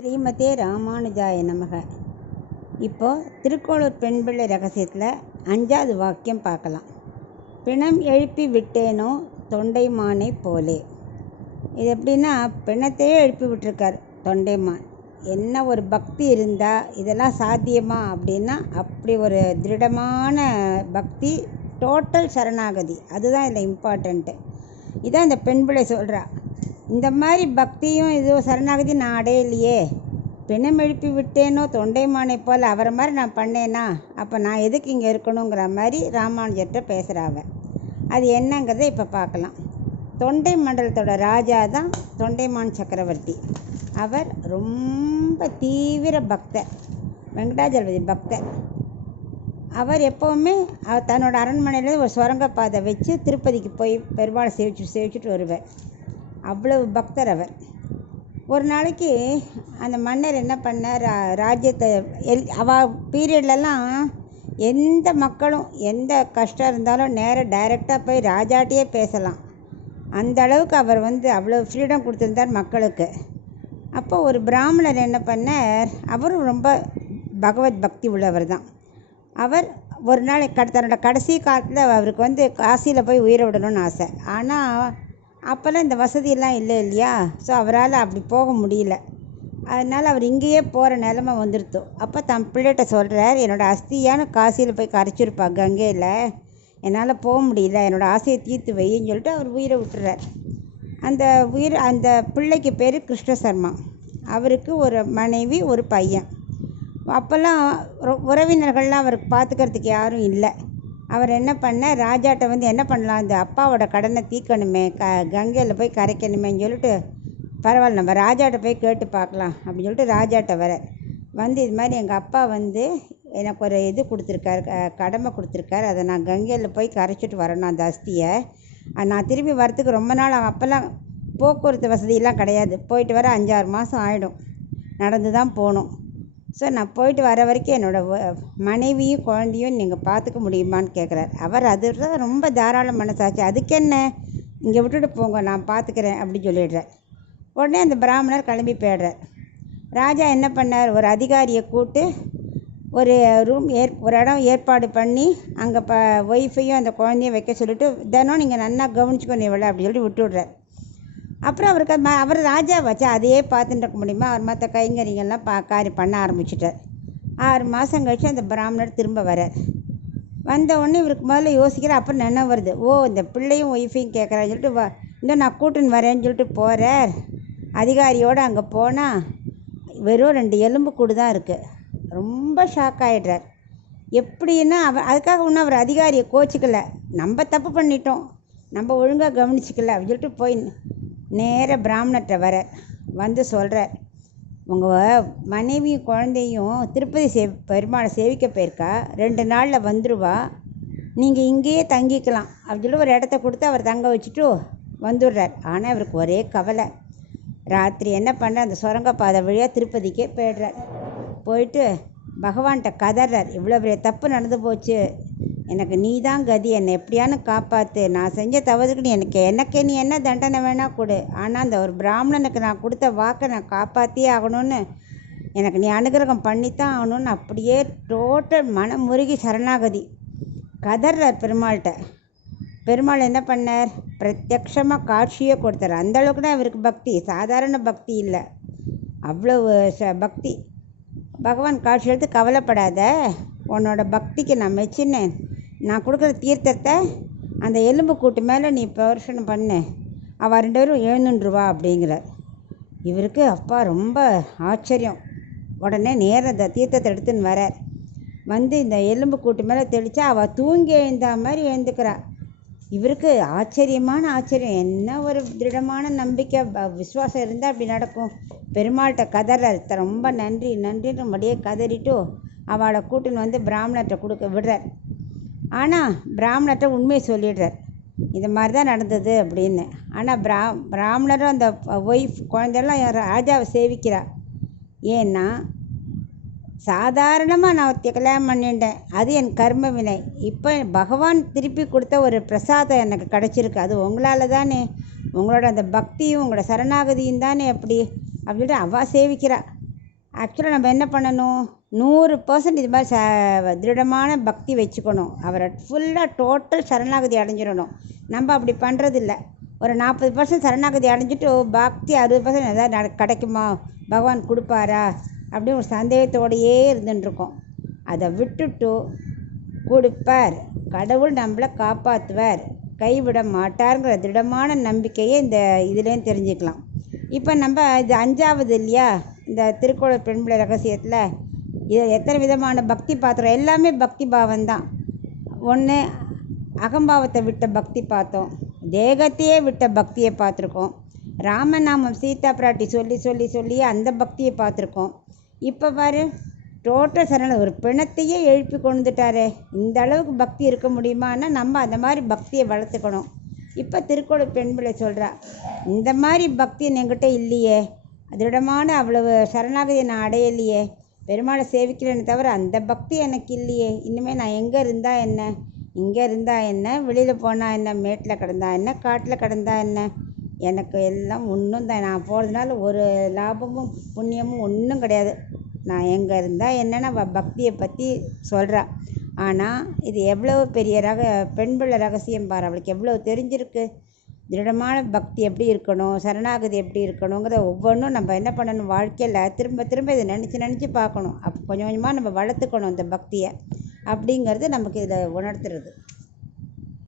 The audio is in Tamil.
ஸ்ரீமதே ராமானுஜாய நமக. இப்போது திருக்கோளூர் பெண் பிள்ளை ரகசியத்தில் 5வது வாக்கியம் பார்க்கலாம். பிணம் எழுப்பி விட்டேனோ தொண்டைமானை போலே. இது எப்படின்னா, பிணத்தையே எழுப்பி விட்டுருக்கார் தொண்டைமான். என்ன ஒரு பக்தி இருந்தால் இதெல்லாம் சாத்தியமா அப்படின்னா, அப்படி ஒரு திருடமான பக்தி, டோட்டல் சரணாகதி. அதுதான் இதில் இம்பார்ட்டண்ட்டு. இதான் இந்த பெண் பிள்ளை சொல்கிறா. இந்த மாதிரி பக்தியும் இதுவும் சரணாகதி நான் அடையலையே. பிணம் எழுப்பி விட்டேனோ தொண்டைமானை போல் அவரை மாதிரி நான் பண்ணேனா, அப்போ நான் எதுக்கு இங்கே இருக்கணுங்கிற மாதிரி ராமானுஜர்கிட்ட பேசுகிறாவ. அது என்னங்கிறத இப்போ பார்க்கலாம். தொண்டை மண்டலத்தோட ராஜா தான் தொண்டைமான் சக்கரவர்த்தி. அவர் ரொம்ப தீவிர பக்தர், வெங்கடாஜலபதி பக்தர். அவர் எப்போவுமே தன்னோட அரண்மனையில் ஒரு சுரங்கப்பாதை வச்சு திருப்பதிக்கு போய் பெருமாளை சேவிச்சுட்டு வருவார். அவ்வளவு பக்தர் அவர். ஒரு நாளைக்கு அந்த மன்னர் என்ன பண்ணார், ராஜ்யத்தை பீரியட்லலாம் எந்த மக்களும் எந்த கஷ்டம் இருந்தாலும் டைரெக்டாக போய் ராஜாட்டியே பேசலாம். அந்த அளவுக்கு அவர் அவ்வளோ ஃப்ரீடம் கொடுத்துருந்தார் மக்களுக்கு. அப்போ ஒரு பிராமணர் என்ன பண்ணார், அவரும் ரொம்ப பகவத் பக்தி உள்ளவர் தான். அவர் ஒரு நாள் தன்னோட கடைசி காலத்தில் அவருக்கு காசியில் போய் உயிரை விடணும்னு ஆசை. ஆனால் அப்போல்லாம் இந்த வசதியெல்லாம் இல்லை இல்லையா. ஸோ அவரால் அப்படி போக முடியல. அதனால் அவர் இங்கேயே போகிற நிலமை வந்துடுத்து. அப்போ தன் பிள்ளைகிட்ட சொல்கிறார், என்னோடய அஸ்தியான காசியில் போய் கரைச்சிருப்பா கங்கையில், என்னால் போக முடியல, என்னோடய ஆசையை தீர்த்து வையின்னு சொல்லிட்டு அவர் உயிரை விட்டுறார். அந்த பிள்ளைக்கு பேர் கிருஷ்ணசர்மா. அவருக்கு ஒரு மனைவி, ஒரு பையன். அப்போல்லாம் உறவினர்கள்லாம் அவருக்கு பார்த்துக்கிறதுக்கு யாரும் இல்லை. அவர் என்ன பண்ணார், ராஜாட்ட என்ன பண்ணலாம், இந்த அப்பாவோட கடனை தீர்க்கணுமே, கங்கையில் போய் கரைக்கணுமேன்னு சொல்லிட்டு, பரவாயில்ல நம்ம ராஜாட்ட போய் கேட்டு பார்க்கலாம் அப்படின்னு சொல்லிட்டு ராஜாட்ட வர இது மாதிரி எங்கள் அப்பா எனக்கு ஒரு இது கொடுத்துருக்காரு, கடமை கொடுத்துருக்காரு, அதை நான் கங்கையில் போய் கரைச்சிட்டு வரணும் அந்த அஸ்தியை. நான் திரும்பி வரத்துக்கு ரொம்ப நாள் ஆகும். அப்போல்லாம் போக்குவரத்து வசதியெல்லாம் கிடையாது. போயிட்டு வர 5-6 மாதம் ஆகிடும், நடந்து தான் போகணும். ஸோ நான் போயிட்டு வர வரைக்கும் என்னோடய மனைவியும் குழந்தையும் நீங்கள் பார்த்துக்க முடியுமான்னு கேட்குறாரு. அவர் அது ரொம்ப தாராள மனசாச்சு. அதுக்கு என்ன, இங்கே விட்டுட்டு போங்க, நான் பார்த்துக்கிறேன் அப்படின்னு சொல்லிடுறார். உடனே அந்த பிராமணர் கிளம்பி போய்டுறார். ராஜா என்ன பண்ணார், ஒரு அதிகாரியை கூப்பிட்டு ஒரு ஒரு இடம் ஏற்பாடு பண்ணி அங்கே ஒய்ஃபையும் அந்த குழந்தையும் வைக்க சொல்லிவிட்டு, தினம் நீங்கள் நல்லா கவனிச்சுக்கணும் இவ்வளோ அப்படின்னு சொல்லிட்டு விட்டுவிட்றார். அப்புறம் அவர் ராஜா வச்சா அதையே பார்த்துட்டு இருக்க முடியுமா, அவர் மற்ற கைங்கறிங்கெல்லாம் பண்ண ஆரம்பிச்சிட்டார். 6 மாதம் கழிச்சு அந்த பிராமணர் திரும்ப வரார். வந்த உடனே இவருக்கு முதல்ல யோசிக்கிற, அப்புறம் நினைவு வருது, இந்த பிள்ளையும் ஒய்ஃபையும் கேட்குறான்னு சொல்லிட்டு இன்னும் நான் கூட்டுன்னு வரேன்னு சொல்லிட்டு போகிறார். அதிகாரியோடு அங்கே போனால் வெறும் 2 எலும்பு கூடு தான் இருக்குது. ரொம்ப ஷாக் ஆகிடுறார். எப்படின்னா அதுக்காக ஒன்றும் அவர் அதிகாரியை கோச்சிக்கலை, நம்ம தப்பு பண்ணிட்டோம், நம்ம ஒழுங்காக கவனிச்சிக்கல அப்படின்னு சொல்லிட்டு போய் நேராக பிராமணர்கிட்ட வர சொல்கிறார், உங்கள் மனைவியும் குழந்தையும் திருப்பதி பெருமாளை சேவிக்க போயிருக்கா, 2 நாளில் வந்துடுவா, நீங்கள் இங்கேயே தங்கிக்கலாம் அப்படின்னு சொல்லி ஒரு இடத்த கொடுத்து அவர் தங்க வச்சுட்டு வந்துடுறார். ஆனால் இவருக்கு ஒரே கவலை. ராத்திரி என்ன பண்ண, அந்த சுரங்கப்பாதை வழியாக திருப்பதிக்கே போய்டுறார். போயிட்டு பகவான்கிட்ட கதறார், இவ்வளோ பெரிய தப்பு நடந்து போச்சு, எனக்கு நீ தான் கதி, என்னை எப்படியானு காப்பாற்று, நான் செஞ்ச தவறுக்கு நீ என்ன தண்டனை வேணால் கொடு, ஆனால் அந்த ஒரு பிராமணனுக்கு நான் கொடுத்த வாக்கை நான் காப்பாற்றியே ஆகணும்னு, எனக்கு நீ அனுகிரகம் பண்ணித்தான் ஆகணும்னு அப்படியே டோட்டல் மனமுருகி சரணாகதி கதறார் பெருமாள்கிட்ட. பெருமாள் என்ன பண்ணார், பிரத்யக்ஷமாக காட்சியே கொடுத்தார். அந்தளவுக்கு தான் இவருக்கு பக்தி, சாதாரண பக்தி இல்லை, அவ்வளவு பக்தி. பகவான் காட்சி எடுத்து, கவலைப்படாத, உன்னோட பக்திக்கு நான் மெச்சினேன், நான் கொடுக்குற தீர்த்தத்தை அந்த எலும்பு கூட்டு மேலே நீ பிரதர்ஷனம் பண்ணு, அவள் 2 பேரும் எழுந்துருவா அப்படிங்கிறார். இவருக்கு அப்பா ரொம்ப ஆச்சரியம். உடனே நேரம் அந்த தீர்த்தத்தை எடுத்துன்னு வரார். இந்த எலும்பு கூட்டு மேலே தெளித்தா அவள் தூங்கி எழுந்தா மாதிரி எழுந்துக்கிறா. இவருக்கு ஆச்சரியமான ஆச்சரியம். என்ன ஒரு திருடமான நம்பிக்கை, விசுவாசம் இருந்தால் அப்படி நடக்கும். பெருமாள்கிட்ட கதறார், ரொம்ப நன்றி நன்றின்னு மடியே கதறிட்டு அவளை கூட்டுன்னு பிராமணர்கிட்ட விடுறார். ஆனால் பிராமணர்கிட்ட உண்மையை சொல்லிடுறார், இது மாதிரி தான் நடந்தது அப்படின்னு. ஆனால் பிராமணரும் அந்த ஒய்ஃப் குழந்தையெல்லாம் ராஜாவை சேவிக்கிறா. ஏன்னா சாதாரணமாக நான் கல்யாணம் பண்ணிட்டேன், அது என் கர்ம வினை, இப்போ பகவான் திருப்பி கொடுத்த ஒரு பிரசாதம் எனக்கு கிடச்சிருக்கு, அது உங்களால் தானே, உங்களோட அந்த பக்தியும் உங்களோட சரணாகதியும் தானே அப்படி அப்படின்னு அவள் சேவிக்கிறா. ஆக்சுவலாக நம்ம என்ன பண்ணணும், 100% இது மாதிரி திருடமான பக்தி வச்சுக்கணும். அவரை ஃபுல்லாக டோட்டல் சரணாகதி அடைஞ்சிடணும். நம்ம அப்படி பண்ணுறதில்ல. ஒரு 40% சரணாகதி அடைஞ்சிட்டு பக்தி 60% எதாவது கிடைக்குமா, பகவான் கொடுப்பாரா அப்படின்னு ஒரு சந்தேகத்தோடையே இருந்துட்டுருக்கோம். அதை விட்டுட்டு கொடுப்பார், கடவுள் நம்மளை காப்பாற்றுவார், கைவிட மாட்டாருங்கிற திடமான நம்பிக்கையை இந்த இதுலேயும் தெரிஞ்சுக்கலாம். இப்போ நம்ம இது 5வது இல்லையா, இந்த திருக்கோளூர் பெண் பிள்ளை ரகசியத்தில் இது எத்தனை விதமான பக்தி பாத்திரம், எல்லாமே பக்தி பாவம்தான். ஒன்று அகம்பாவத்தை விட்ட பக்தி பார்த்தோம், தேகத்தையே விட்ட பக்தியை பார்த்துருக்கோம், ராமநாமம் சீதா பிராட்டி சொல்லி சொல்லி சொல்லி அந்த பக்தியை பார்த்துருக்கோம். இப்போ பாரு, டோட்டல் சரண ஒரு பிணத்தையே எழுப்பி கொண்டுட்டாரே, இந்த அளவுக்கு பக்தி இருக்க முடியுமான்னா நம்ம அந்த மாதிரி பக்தியை வளர்த்துக்கணும். இப்போ திருக்கோளூர் பெண் பிள்ளை சொல்கிறா, இந்த மாதிரி பக்தி என்கிட்ட இல்லையே, திருடமான அவ்வளவு சரணாகதியை நான் அடையலையே, பெருமாளை சேவிக்கிறேன்னு தவிர அந்த பக்தி எனக்கு இல்லையே, இனிமேல் நான் எங்கே இருந்தால் என்ன, இங்கே இருந்தால் என்ன, வெளியில் போனால் என்ன, மேட்டில் கிடந்தா என்ன, காட்டில் கிடந்தா என்ன, எனக்கு எல்லாம் ஒன்றும் தான், நான் போகிறதுனால ஒரு லாபமும் புண்ணியமும் ஒன்றும் கிடையாது, நான் எங்கே இருந்தால் என்னென்ன பக்தியை பற்றி சொல்கிறா. ஆனால் இது எவ்வளோ பெரிய பெண் பிள்ளை ரகசியம் பாரு, அவளுக்கு எவ்வளோ தெரிஞ்சிருக்கு. திருடமான பக்தி எப்படி இருக்கணும், சரணாகதி எப்படி இருக்கணுங்கிற ஒவ்வொன்றும் நம்ம என்ன பண்ணணும், வாழ்க்கையில் திரும்ப திரும்ப இதை நினச்சி பார்க்கணும். அப்போ கொஞ்சம் கொஞ்சமாக நம்ம வளர்த்துக்கணும் இந்த பக்தியை அப்படிங்கிறது நமக்கு இதை உணர்த்துறது.